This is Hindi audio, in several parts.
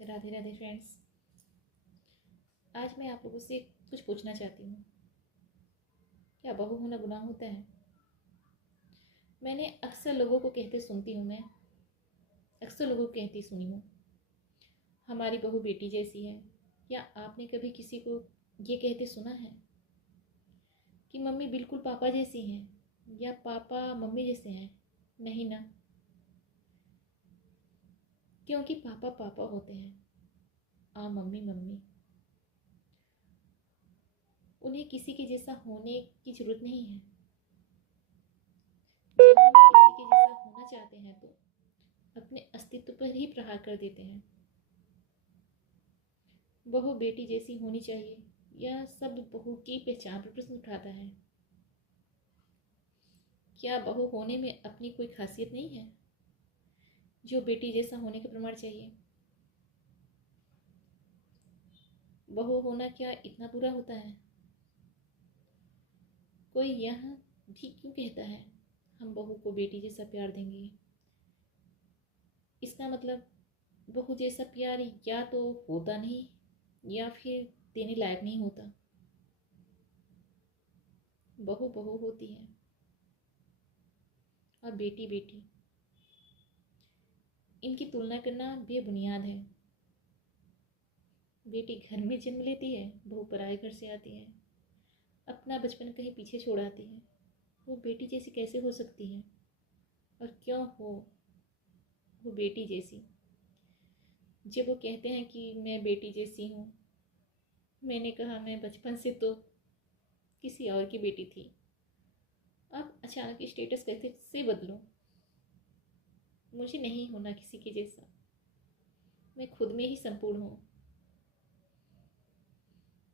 राधे राधे फ्रेंड्स। आज मैं आप लोगों से कुछ पूछना चाहती हूँ। क्या बहू होना गुनाह होता है? मैंने अक्सर लोगों को कहते सुनती हूँ, मैं अक्सर लोगों को कहती सुनी हूँ, हमारी बहू बेटी जैसी है। या आपने कभी किसी को ये कहते सुना है कि मम्मी बिल्कुल पापा जैसी हैं या पापा मम्मी जैसे हैं? नहीं ना, क्योंकि पापा पापा होते हैं, मम्मी मम्मी। उन्हें किसी के जैसा होने की जरूरत नहीं है। जब हम किसी के जैसा होना चाहते हैं तो अपने अस्तित्व पर ही प्रहार कर देते हैं। बहू बेटी जैसी होनी चाहिए, यह शब्द बहू की पहचान पर प्रश्न उठाता है। क्या बहू होने में अपनी कोई खासियत नहीं है जो बेटी जैसा होने का प्रमाण चाहिए? बहू होना क्या इतना बुरा होता है? कोई यह भी क्यों कहता है हम बहू को बेटी जैसा प्यार देंगे? इसका मतलब बहू जैसा प्यार या तो होता नहीं या फिर देने लायक नहीं होता। बहू बहू होती है और बेटी बेटी, इनकी तुलना करना बेबुनियाद है। बेटी घर में जन्म लेती है, बहू पराए घर से आती है, अपना बचपन कहीं पीछे छोड़ आती है। वो बेटी जैसी कैसे हो सकती है? और क्यों हो वो बेटी जैसी? जब वो कहते हैं कि मैं बेटी जैसी हूँ, मैंने कहा मैं बचपन से तो किसी और की बेटी थी। अब अचानक स्टेटस कैसे से बदलूं? मुझे नहीं होना किसी के जैसा, मैं खुद में ही संपूर्ण हूँ।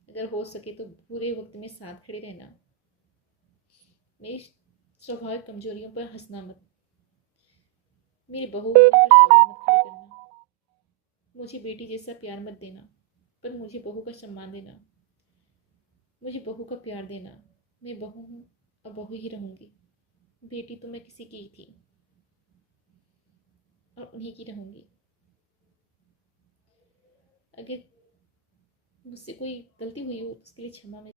अगर हो सके तो बुरे वक्त में साथ खड़े रहना, मेरी स्वाभाविक कमजोरियों पर हंसना मत, मेरी बहू होने पर सवाल मत खड़े करना। मुझे बेटी जैसा प्यार मत देना, पर मुझे बहू का सम्मान देना, मुझे बहू का प्यार देना। मैं बहू हूँ और बहू ही रहूँगी। बेटी तो मैं किसी की ही थी और उन्हीं की रहूँगी। अगर मुझसे कोई गलती हुई हो तो उसके लिए क्षमा मैं